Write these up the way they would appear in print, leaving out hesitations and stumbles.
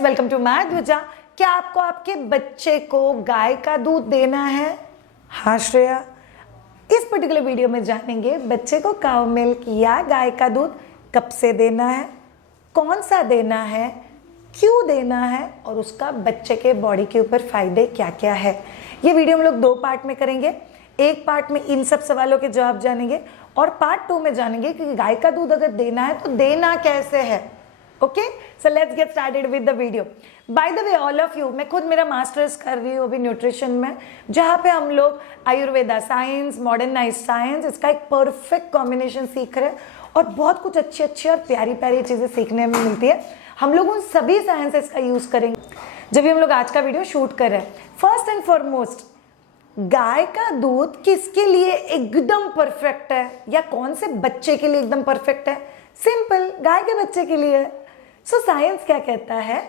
Friends, welcome to my ध्वजा। क्या आपको आपके बच्चे को गाय का दूध देना है? हाँ श्रेया, इस पर्टिकुलर वीडियो में जानेंगे बच्चे को काउ मिल्क या गाय का दूध कब से देना है, कौन सा देना है, क्यों देना है और उसका बच्चे के बॉडी के ऊपर फायदे क्या क्या है। ये वीडियो हम लोग 2 पार्ट में करेंगे। एक पार्ट में इन सब सवालों के जवाब जानेंगे और पार्ट 2 में जानेंगे कि गाय का दूध अगर देना है तो देना कैसे है। Okay, so let's get started with the video. By the way all of you, मैं खुद मेरा मास्टर्स कर रही हूँ अभी न्यूट्रिशन में, जहाँ पे हम लोग आयुर्वेदा साइंस, मॉडर्नाइज साइंस, इसका एक परफेक्ट कॉम्बिनेशन सीख रहे हैं और बहुत कुछ अच्छी अच्छी और प्यारी प्यारी चीज़ें सीखने में मिलती है। हम लोग उन सभी साइंसेस का यूज़ करेंगे जब भी हम लोग आज का वीडियो शूट कर रहे हैं। फर्स्ट एंड फॉरमोस्ट, गाय का दूध किसके लिए एकदम परफेक्ट है या कौन से बच्चे के लिए एकदम परफेक्ट है? सिंपल, गाय के बच्चे के लिए। सो साइंस क्या कहता है,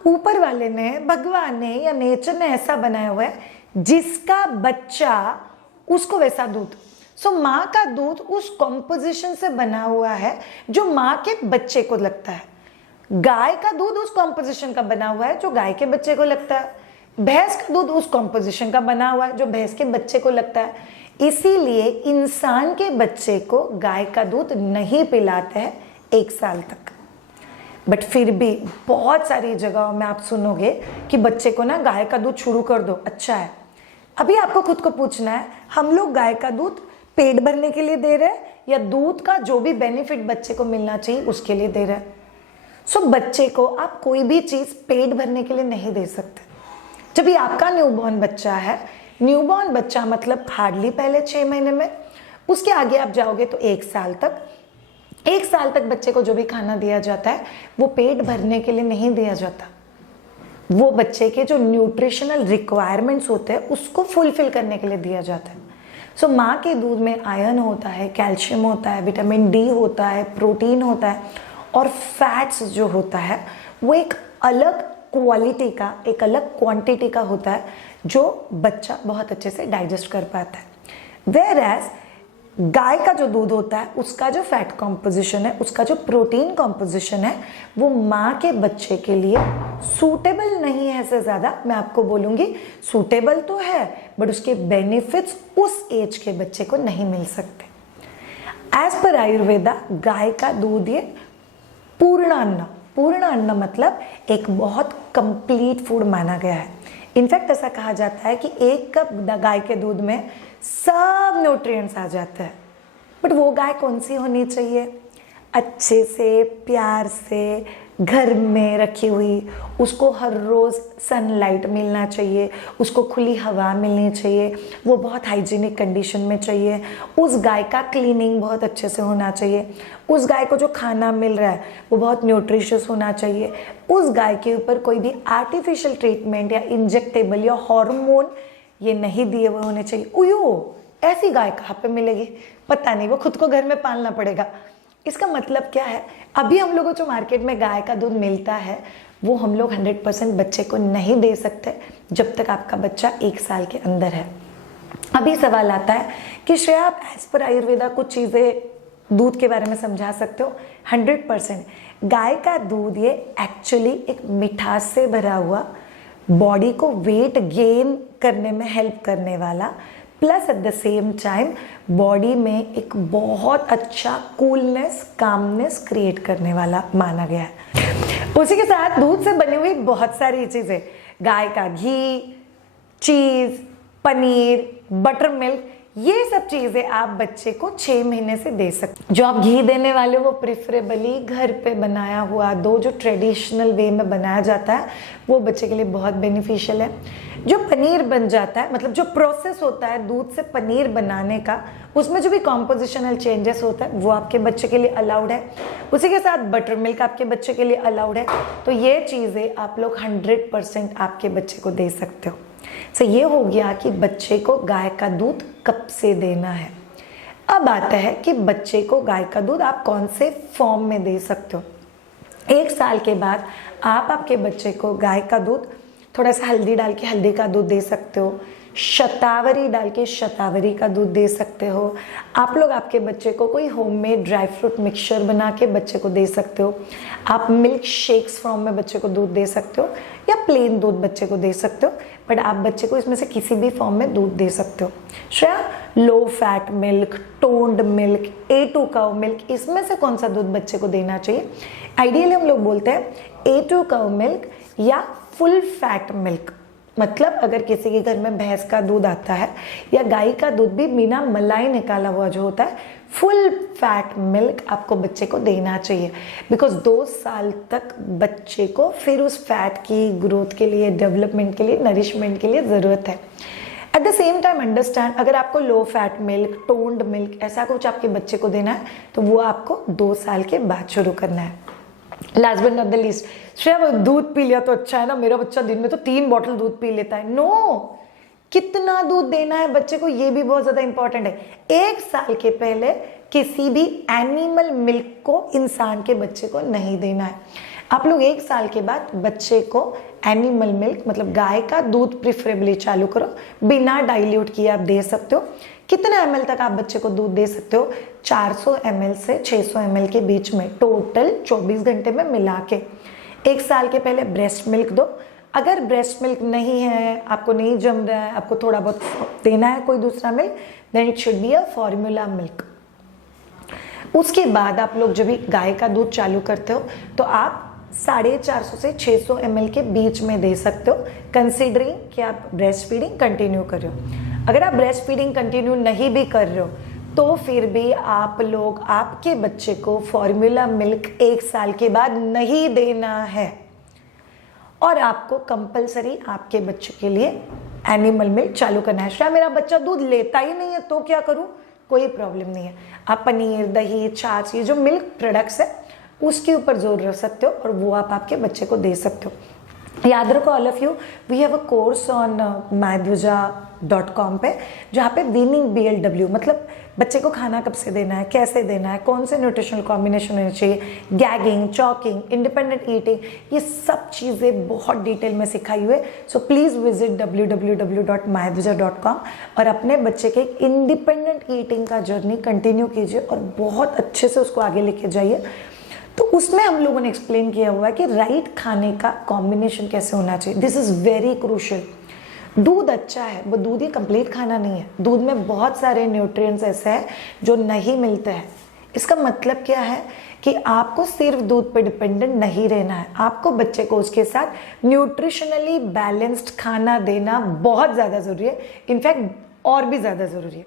ऊपर वाले ने, भगवान ने या नेचर ने ऐसा बनाया हुआ है जिसका बच्चा उसको वैसा दूध। सो माँ का दूध उस कॉम्पोजिशन से बना हुआ है जो माँ के बच्चे को लगता है। गाय का दूध उस कॉम्पोजिशन का बना हुआ है जो गाय के बच्चे को लगता है। भैंस का दूध उस कॉम्पोजिशन का बना हुआ है जो भैंस के बच्चे को लगता है। इसीलिए इंसान के बच्चे को गाय का दूध नहीं पिलाते हैं 1 साल तक। बट फिर भी बहुत सारी जगहों में आप सुनोगे कि बच्चे को ना गाय का दूध शुरू कर दो, अच्छा है। अभी आपको खुद को पूछना है, हम लोग गाय का दूध पेट भरने के लिए दे रहे हैं या दूध का जो भी बेनिफिट बच्चे को मिलना चाहिए उसके लिए दे रहे हैं? सो बच्चे को आप कोई भी चीज़ पेट भरने के लिए नहीं दे सकते। जब भी आपका न्यूबॉर्न बच्चा है, न्यूबॉर्न बच्चा मतलब हार्डली पहले 6 महीने में, उसके आगे आप जाओगे तो 1 साल तक। 1 साल तक बच्चे को जो भी खाना दिया जाता है वो पेट भरने के लिए नहीं दिया जाता, वो बच्चे के जो न्यूट्रिशनल रिक्वायरमेंट्स होते हैं उसको फुलफिल करने के लिए दिया जाता है। सो माँ के दूध में आयरन होता है, कैल्शियम होता है, विटामिन डी होता है, प्रोटीन होता है और फैट्स जो होता है वो एक अलग क्वालिटी का, एक अलग क्वांटिटी का होता है जो बच्चा बहुत अच्छे से डाइजेस्ट कर पाता है। वेयर एज गाय का जो दूध होता है उसका जो फैट कॉम्पोजिशन है, उसका जो प्रोटीन कॉम्पोजिशन है वो माँ के बच्चे के लिए सूटेबल नहीं है। से ज़्यादा मैं आपको बोलूँगी सूटेबल तो है बट उसके बेनिफिट्स उस एज के बच्चे को नहीं मिल सकते। एज पर आयुर्वेदा गाय का दूध ये पूर्ण अन्न, पूर्ण अन्न मतलब एक बहुत कंप्लीट फूड माना गया है। इनफैक्ट ऐसा कहा जाता है कि 1 कप गाय के दूध में सब न्यूट्रिएंट्स आ जाते हैं। बट वो गाय कौन सी होनी चाहिए? अच्छे से, प्यार से, घर में रखी हुई, उसको हर रोज़ सनलाइट मिलना चाहिए, उसको खुली हवा मिलनी चाहिए, वो बहुत हाइजीनिक कंडीशन में चाहिए, उस गाय का क्लीनिंग बहुत अच्छे से होना चाहिए, उस गाय को जो खाना मिल रहा है वो बहुत न्यूट्रिशियस होना चाहिए, उस गाय के ऊपर कोई भी आर्टिफिशियल ट्रीटमेंट या इंजेक्टेबल या हार्मोन ये नहीं दिए हुए होने चाहिए। उयो, ऐसी गाय कहाँ पे मिलेगी? पता नहीं, वो खुद को घर में पालना पड़ेगा। इसका मतलब क्या है, अभी हम लोगों को जो मार्केट में गाय का दूध मिलता है वो हम लोग 100% बच्चे को नहीं दे सकते जब तक आपका बच्चा 1 साल के अंदर है। अभी सवाल आता है कि श्रेया आप एज पर आयुर्वेदा कुछ चीज़ें दूध के बारे में समझा सकते हो? 100%। गाय का दूध ये एक्चुअली एक मिठास से भरा हुआ, बॉडी को वेट गेन करने में हेल्प करने वाला, plus at the same time body में एक बहुत अच्छा कूलनेस, कामनेस क्रिएट करने वाला माना गया है। उसी के साथ दूध से बनी हुई बहुत सारी चीज़ें, गाय का घी, चीज़, पनीर, बटर मिल्क, ये सब चीज़ें आप बच्चे को 6 महीने से दे सकते। जो आप घी देने वाले वो प्रेफरेबली घर पे बनाया हुआ दो, जो ट्रेडिशनल वे में बनाया जाता है वो बच्चे के लिए बहुत बेनिफिशियल है। जो पनीर बन जाता है, मतलब जो प्रोसेस होता है दूध से पनीर बनाने का, उसमें जो भी कॉम्पोजिशनल चेंजेस होता है वो आपके बच्चे के लिए अलाउड है। उसी के साथ बटर मिल्क आपके बच्चे के लिए अलाउड है। तो ये चीज़ें आप लोग 100% आपके बच्चे को दे सकते हो। सो ये हो गया कि बच्चे को गाय का दूध कब से देना है। अब आता है कि बच्चे को गाय का दूध आप कौन से फॉर्म में दे सकते हो। 1 साल के बाद आप आपके बच्चे को गाय का दूध थोड़ा सा हल्दी डाल के हल्दी का दूध दे सकते हो, शतावरी डाल के शतावरी का दूध दे सकते हो। आप लोग आपके बच्चे को कोई होममेड ड्राई फ्रूट मिक्सचर बना के बच्चे को दे सकते हो। आप मिल्क शेक्स फॉर्म में बच्चे को दूध दे सकते हो या प्लेन दूध बच्चे को दे सकते हो, बट आप बच्चे को इसमें से किसी भी फॉर्म में दूध दे सकते हो। Shreya, low fat milk, toned milk, A2 cow milk, इसमें से कौन सा दूध बच्चे को देना चाहिए? आइडियली हम लोग बोलते हैं A2 काउ मिल्क या फुल फैट मिल्क। मतलब अगर किसी के घर में भैंस का दूध आता है या गाय का दूध भी बिना मलाई निकाला हुआ जो होता है, फुल फैट मिल्क आपको बच्चे को देना चाहिए। बिकॉज 2 साल तक बच्चे को फिर उस फैट की ग्रोथ के लिए, डेवलपमेंट के लिए, नरिशमेंट के लिए ज़रूरत है। At the same time understand, अगर आपको low fat milk, toned milk ऐसा कुछ आपके बच्चे को देना है तो वो आपको 2 साल के बाद शुरू करना है। Last but not the least, Shreya वो दूध पी लिया तो अच्छा है ना, मेरा बच्चा दिन में तो 3 बॉटल दूध पी लेता है। नो, कितना दूध देना है बच्चे को ये भी बहुत ज्यादा इंपॉर्टेंट है। 1 साल के पहले किसी भी एनिमल मिल्क को इंसान के बच्चे को नहीं देना है। आप लोग 1 साल के बाद बच्चे को एनिमल मिल्क मतलब गाय का दूध प्रिफरेबली चालू करो, बिना डाइल्यूट किए आप दे सकते हो। कितना ml तक आप बच्चे को दूध दे सकते हो? 400 ml से 600 ml के बीच में, टोटल 24 घंटे में मिला के। 1 साल के पहले ब्रेस्ट मिल्क दो। अगर ब्रेस्ट मिल्क नहीं है, आपको नहीं जम रहा है, आपको थोड़ा बहुत देना है कोई दूसरा milk, then it should be a formula milk. उसके बाद आप लोग जब भी गाय का दूध चालू करते हो तो आप 450 से 600 ml के बीच में दे सकते हो, कंसिडरिंग कि आप ब्रेस्ट फीडिंग कंटिन्यू कर रहे हो। अगर आप ब्रेस्ट फीडिंग कंटिन्यू नहीं भी कर रहे हो तो फिर भी आप लोग आपके बच्चे को फॉर्मूला मिल्क 1 साल के बाद नहीं देना है, और आपको कंपलसरी आपके बच्चे के लिए एनिमल मिल्क चालू करना है। शायद मेरा बच्चा दूध लेता ही नहीं है तो क्या करूं? कोई प्रॉब्लम नहीं है, आप पनीर, दही, छाछ, ये जो मिल्क प्रोडक्ट्स है उसके ऊपर जोर रख सकते हो और वो आप आपके बच्चे को दे सकते हो। याद रखो all of you, we have a course on maidhuja.com पे, जहाँ पे वीनिंग BLW मतलब बच्चे को खाना कब से देना है, कैसे देना है, कौन से न्यूट्रिशनल कॉम्बिनेशन होने चाहिए, गैगिंग, चॉकिंग, इंडिपेंडेंट ईटिंग, ये सब चीज़ें बहुत डिटेल में सिखाई हुई है। सो प्लीज़ विजिट www.maidhuja.com और अपने बच्चे के एक इंडिपेंडेंट ईटिंग का जर्नी कंटिन्यू कीजिए और बहुत अच्छे से उसको आगे लेके जाइए। तो उसमें हम लोगों ने एक्सप्लेन किया हुआ है कि राइट खाने का कॉम्बिनेशन कैसे होना चाहिए। This is very crucial. दूध अच्छा है, वो दूध ही कंप्लीट खाना नहीं है। दूध में बहुत सारे न्यूट्रिएंट्स ऐसे हैं जो नहीं मिलते हैं। इसका मतलब क्या है कि आपको सिर्फ दूध पे डिपेंडेंट नहीं रहना है, आपको बच्चे को उसके साथ न्यूट्रिशनली बैलेंस्ड खाना देना बहुत ज़्यादा ज़रूरी है, इनफैक्ट और भी ज़्यादा ज़रूरी है।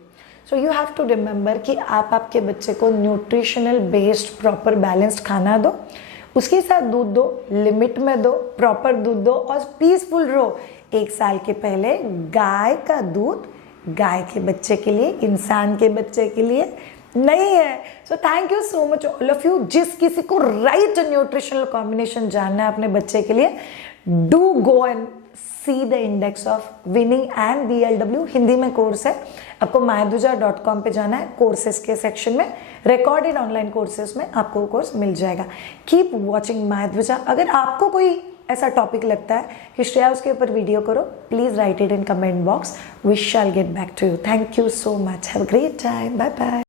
So you have to remember कि आप आपके बच्चे को न्यूट्रिशनल बेस्ड प्रॉपर बैलेंस्ड खाना दो, उसके साथ दूध दो, लिमिट में दो, प्रॉपर दूध दो और पीसफुल रहो। 1 साल के पहले गाय का दूध गाय के बच्चे के लिए, इंसान के बच्चे के लिए नहीं है। So thank you so much all of you. जिस किसी को राइट न्यूट्रिशनल कॉम्बिनेशन जानना है अपने बच्चे के लिए, do go and see the index of winning and BLW। Hindi में कोर्स है, आपको maidhuja.com पे जाना है, कोर्सेज के सेक्शन में रिकॉर्डेड ऑनलाइन कोर्सेज में आपको कोर्स मिल जाएगा। कीप वॉचिंग मायधुजा। अगर आपको कोई ऐसा टॉपिक लगता है कि श्रेया उसके ऊपर वीडियो करो, please write it in comment box, we shall get back to you. Thank you so much, have a great time, bye bye.